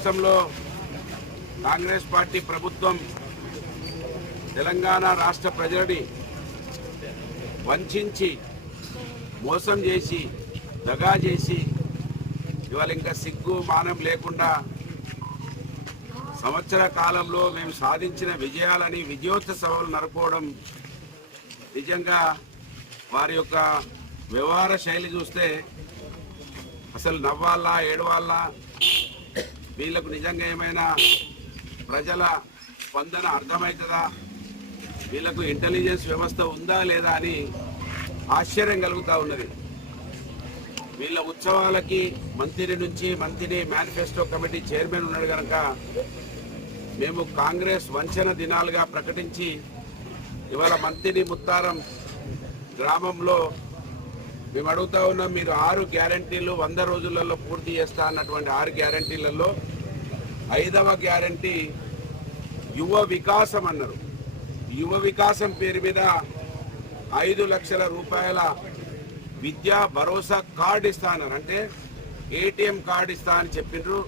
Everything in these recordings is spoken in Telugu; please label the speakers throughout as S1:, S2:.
S1: రాష్ట్రంలో కాంగ్రెస్ పార్టీ ప్రభుత్వం తెలంగాణ రాష్ట్ర ప్రజలని వంచి మోసం చేసి దగా చేసి ఇవాళ ఇంకా సిగ్గు మానం లేకుండా సంవత్సర కాలంలో మేము సాధించిన విజయాలని విజయోత్సవాలు నరుకోవడం నిజంగా వారి యొక్క వ్యవహార శైలి చూస్తే అసలు నవ్వాలా ఏడవాలా? వీళ్ళకు నిజంగా ఏమైనా ప్రజల స్పందన అర్థమవుతుందా? వీళ్ళకు ఇంటెలిజెన్స్ వ్యవస్థ ఉందా లేదా అని ఆశ్చర్యం కలుగుతూ ఉన్నది. వీళ్ళ ఉత్సవాలకి మంత్రి నుంచి మంత్రిని మేనిఫెస్టో కమిటీ చైర్మన్ ఉన్నాడు కనుక మేము కాంగ్రెస్ వంచన దినాలుగా ప్రకటించి ఇవాళ మంత్రిని ముత్తారం గ్రామంలో మేము అడుగుతా ఉన్నాం మీరు ఆరు గ్యారంటీలు వంద రోజులలో పూర్తి చేస్తా అన్నటువంటి ఆరు గ్యారంటీలలో ఐదవ గ్యారంటీ యువ వికాసం అన్నారు. యువ వికాసం పేరు మీద ఐదు లక్షల రూపాయల విద్యా భరోసా కార్డు ఇస్తా అన్నారు. అంటే ఏటీఎం కార్డు ఇస్తా అని చెప్పిండ్రు.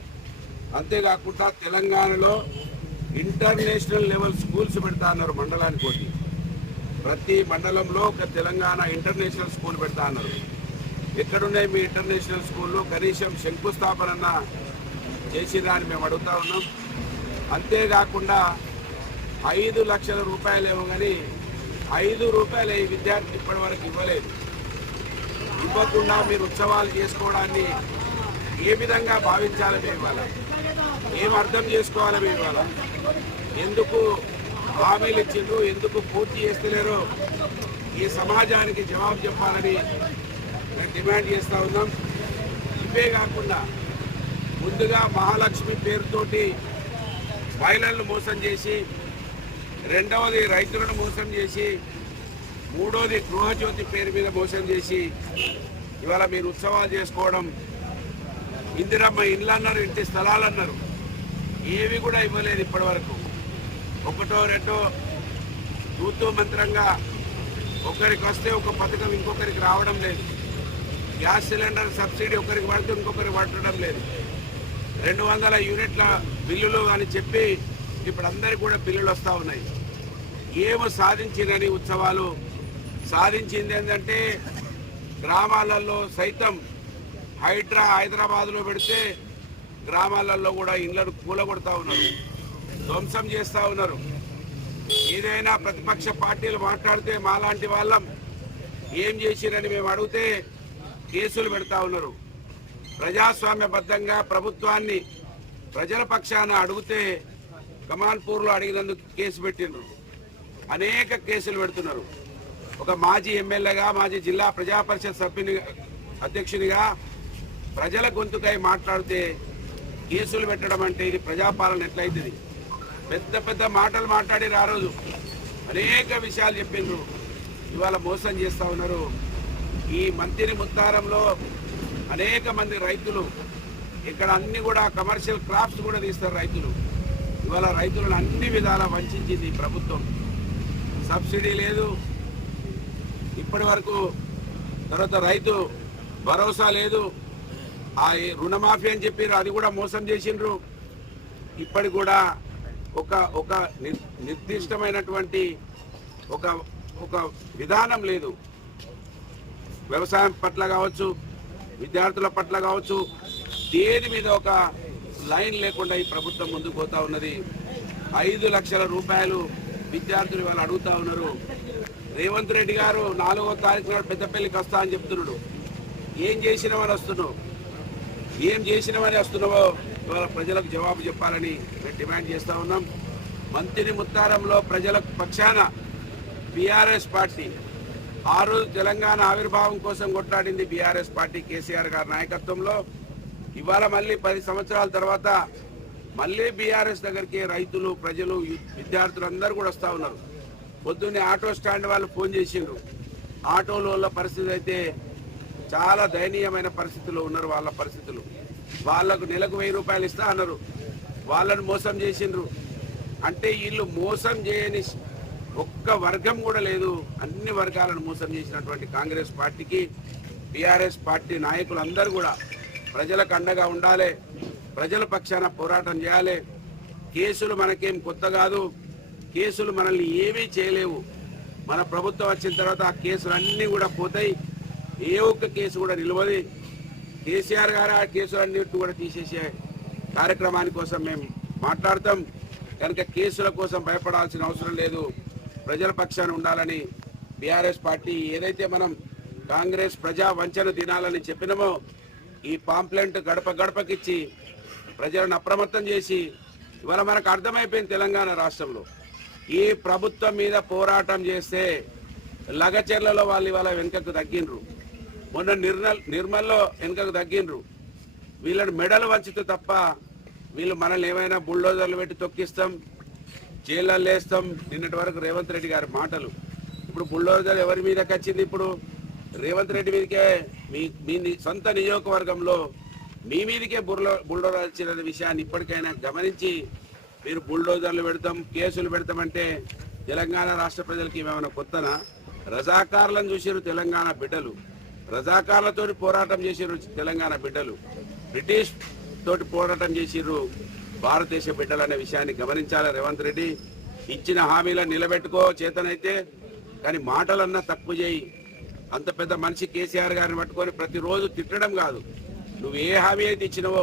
S1: అంతేకాకుండా తెలంగాణలో ఇంటర్నేషనల్ లెవెల్ స్కూల్స్ పెడతా అన్నారు మండలానికి ప్రతి మండలంలో ఒక తెలంగాణ ఇంటర్నేషనల్ స్కూల్ పెడతా అన్నారు. ఎక్కడున్నాయి మీ ఇంటర్నేషనల్ స్కూల్లో? కనీసం శంకుస్థాపన చేసిరా అని మేము అడుగుతా ఉన్నాం. అంతేకాకుండా ఐదు లక్షల రూపాయలేమో కానీ ఐదు రూపాయలు ఈ విద్యార్థి ఇప్పటి వరకు ఇవ్వలేదు. ఇవ్వకుండా మీరు ఉత్సవాలు చేసుకోవడాన్ని ఏ విధంగా భావించాలి మేము ఇవాళ? ఏం అర్థం చేసుకోవాలి మేము ఇవాళ? ఎందుకు హామీలు ఇచ్చిండ్రు ఎందుకు పూర్తి చేస్తలేరో ఈ సమాజానికి జవాబు చెప్పాలని మేము డిమాండ్ చేస్తూ ఉన్నాం. ఇవే కాకుండా ముందుగా మహాలక్ష్మి పేరుతోటి మహిళలను మోసం చేసి రెండవది రైతులను మోసం చేసి మూడోది గృహజ్యోతి పేరు మీద మోసం చేసి ఇవాళ మీరు ఉత్సవాలు చేసుకోవడం. ఇందిరమ్మ ఇండ్లు అన్నారు ఇంటి స్థలాలు అన్నారు ఏవి కూడా ఇవ్వలేదు ఇప్పటి వరకు ఒకటో రెండో తూతూ మంత్రంగా ఒకరికి వస్తే ఒక పథకం ఇంకొకరికి రావడం లేదు. గ్యాస్ సిలిండర్ సబ్సిడీ ఒకరికి పడితే ఇంకొకరికి పడటం లేదు. రెండు వందల యూనిట్ల బిల్లులు అని చెప్పి ఇప్పుడు అందరికి కూడా బిల్లులు వస్తూ ఉన్నాయి. ఏమో సాధించినని ఉత్సవాలు? సాధించింది ఏంటంటే గ్రామాలలో సైతం హైడ్రా హైదరాబాద్లో పెడితే గ్రామాలలో కూడా ఇళ్ళను కూలగొడతా ఉన్నారు. ధ్వంసం చేస్తూ ఉన్నారు. ఏదైనా ప్రతిపక్ష పార్టీలు మాట్లాడితే మాలాంటి వాళ్ళం ఏం చేసిరని మేము అడిగితే కేసులు పెడతా ఉన్నారు. ప్రజాస్వామ్యబద్ధంగా ప్రభుత్వాన్ని ప్రజల పక్షాన అడిగితే కమాన్పూర్లో అడిగినందుకు కేసు పెట్టిండ్రు. అనేక కేసులు పెడుతున్నారు. ఒక మాజీ ఎమ్మెల్యేగా మాజీ జిల్లా ప్రజా పరిషత్ సభ్యుని అధ్యక్షునిగా ప్రజల గొంతుకై మాట్లాడితే కేసులు పెట్టడం అంటే ఇది ప్రజాపాలన ఎట్లయితుంది? పెద్ద పెద్ద మాటలు మాట్లాడారు ఆ రోజు. అనేక విషయాలు చెప్పిండ్రు. ఇవాళ మోసం చేస్తూ ఉన్నారు. ఈ మంత్రి ముత్తారంలో అనేక మంది రైతులు ఇక్కడ అన్ని కూడా కమర్షియల్ క్రాప్స్ కూడా తీస్తారు రైతులు. ఇవాళ రైతులను అన్ని విధాలా వంచింది ప్రభుత్వం. సబ్సిడీ లేదు. ఇప్పటి వరకు తర్వాత రైతు భరోసా లేదు. ఆ రుణమాఫీ అని చెప్పారు అది కూడా మోసం చేసిండ్రు. ఇప్పటి కూడా ఒక ఒక నిర్- నిర్దిష్టమైనటువంటి ఒక ఒక విధానం లేదు. వ్యవసాయం పట్ల కావచ్చు విద్యార్థుల పట్ల కావచ్చు దేని మీద ఒక లైన్ లేకుండా ఈ ప్రభుత్వం ముందుకు పోతా ఉన్నది. ఐదు లక్షల రూపాయలు విద్యార్థులు వాళ్ళు అడుగుతా ఉన్నారు. రేవంత్ రెడ్డి గారు నాలుగో తారీఖు నాడు పెద్దపల్లికి వస్తా అని చెప్తున్నాడు. ఏం చేసినవని వస్తున్నావు? ఏం చేసినవని వస్తున్నావో? ఇవాళ ప్రజలకు జవాబు చెప్పాలని మేము డిమాండ్ చేస్తూ ఉన్నాం. మంత్రి ముత్తారంలో ప్రజల పక్షాన బీఆర్ఎస్ పార్టీ ఆ రోజు తెలంగాణ ఆవిర్భావం కోసం కొట్లాడింది బీఆర్ఎస్ పార్టీ కేసీఆర్ గారి నాయకత్వంలో. ఇవాళ మళ్ళీ పది సంవత్సరాల తర్వాత మళ్ళీ బీఆర్ఎస్ దగ్గరికి రైతులు ప్రజలు విద్యార్థులు అందరూ కూడా వస్తూ ఉన్నారు. పొద్దున్నే ఆటో స్టాండ్ వాళ్ళు ఫోన్ చేసిండ్రు. ఆటోల వాళ్ళ పరిస్థితి అయితే చాలా దయనీయమైన పరిస్థితుల్లో ఉన్నారు వాళ్ళ పరిస్థితులు. వాళ్ళకు నెలకు వెయ్యి రూపాయలు ఇస్తా అన్నారు. వాళ్ళను మోసం చేసిండ్రు. అంటే వీళ్ళు మోసం చేయని ఒక్క వర్గం కూడా లేదు. అన్ని వర్గాలను మోసం చేసినటువంటి కాంగ్రెస్ పార్టీకి బీఆర్ఎస్ పార్టీ నాయకులు అందరూ కూడా ప్రజలకు అండగా ఉండాలి. ప్రజల పక్షాన పోరాటం చేయాలి. కేసులు మనకేం కొత్త కాదు. కేసులు మనల్ని ఏమీ చేయలేవు. మన ప్రభుత్వం వచ్చిన తర్వాత ఆ కేసులు అన్నీ కూడా పోతాయి. ఏ ఒక్క కేసు కూడా నిలవది. కేసీఆర్ గారు ఆ కేసులన్నిటి కూడా తీసేసే కార్యక్రమాని కోసం మేము మాట్లాడతాం. కనుక కేసుల కోసం భయపడాల్సిన అవసరం లేదు. ప్రజల పక్షాన ఉండాలని బీఆర్ఎస్ పార్టీ ఏదైతే మనం కాంగ్రెస్ ప్రజా వంచన తినాలని చెప్పినామో ఈ పాంప్లెంట్ గడప గడపకిచ్చి ప్రజలను అప్రమత్తం చేసి ఇవాళ మనకు అర్థమైపోయింది తెలంగాణ రాష్ట్రంలో. ఈ ప్రభుత్వం మీద పోరాటం చేస్తే లగచెర్లలో వాళ్ళు ఇవాళ వెనుకకు తగ్గినరు మొన్న నిర్మల్ నిర్మల్లో వెనుకకు తగ్గినరు వీళ్ళని మెడలు వంచితే తప్ప వీళ్ళు మనల్ని ఏమైనా బుల్డోజర్లు పెట్టి తొక్కిస్తాం జైల్లో వేస్తాం. నిన్నటి వరకు రేవంత్ రెడ్డి గారి మాటలు. ఇప్పుడు బుల్డోజర్ ఎవరి మీదకి వచ్చింది ఇప్పుడు? రేవంత్ రెడ్డి మీదకే మీ మీ సొంత నియోజకవర్గంలో మీ మీదకే బుర్లో బుల్డోజర్ వచ్చిన విషయాన్ని ఇప్పటికైనా గమనించి మీరు బుల్డోజర్లు పెడతాం కేసులు పెడతామంటే తెలంగాణ రాష్ట్ర ప్రజలకి ఏమైనా కొత్తనా? రజాకారులను చూసారు తెలంగాణ బిడ్డలు. రజాకార్లతో పోరాటం చేసిరు తెలంగాణ బిడ్డలు. బ్రిటిష్ తోటి పోరాటం చేసిర్రు భారతదేశ బిడ్డలు అనే విషయాన్ని గమనించాలి రేవంత్ రెడ్డి. ఇచ్చిన హామీలను నిలబెట్టుకో చేతనైతే కానీ మాటలన్నా తప్పు చేయి. అంత పెద్ద మనిషి కేసీఆర్ గారిని పట్టుకొని ప్రతిరోజు తిట్టడం కాదు. నువ్వు ఏ హామీ అయితే ఇచ్చినవో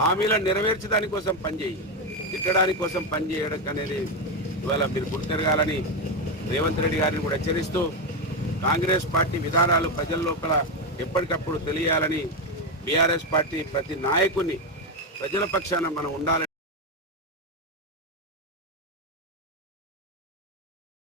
S1: హామీలను నెరవేర్చడానికి కోసం పనిచేయి తిట్టడానికి కోసం పనిచేయడం అనేది ఇవాళ మీరు గుర్తెరగాలని రేవంత్ రెడ్డి గారిని కూడా హెచ్చరిస్తూ కాంగ్రెస్ పార్టీ విధానాలు ప్రజల లోపల ఎప్పటికప్పుడు తెలియాలని బీఆర్ఎస్ పార్టీ ప్రతి నాయకుని ప్రజల పక్షాన మనం ఉండాలని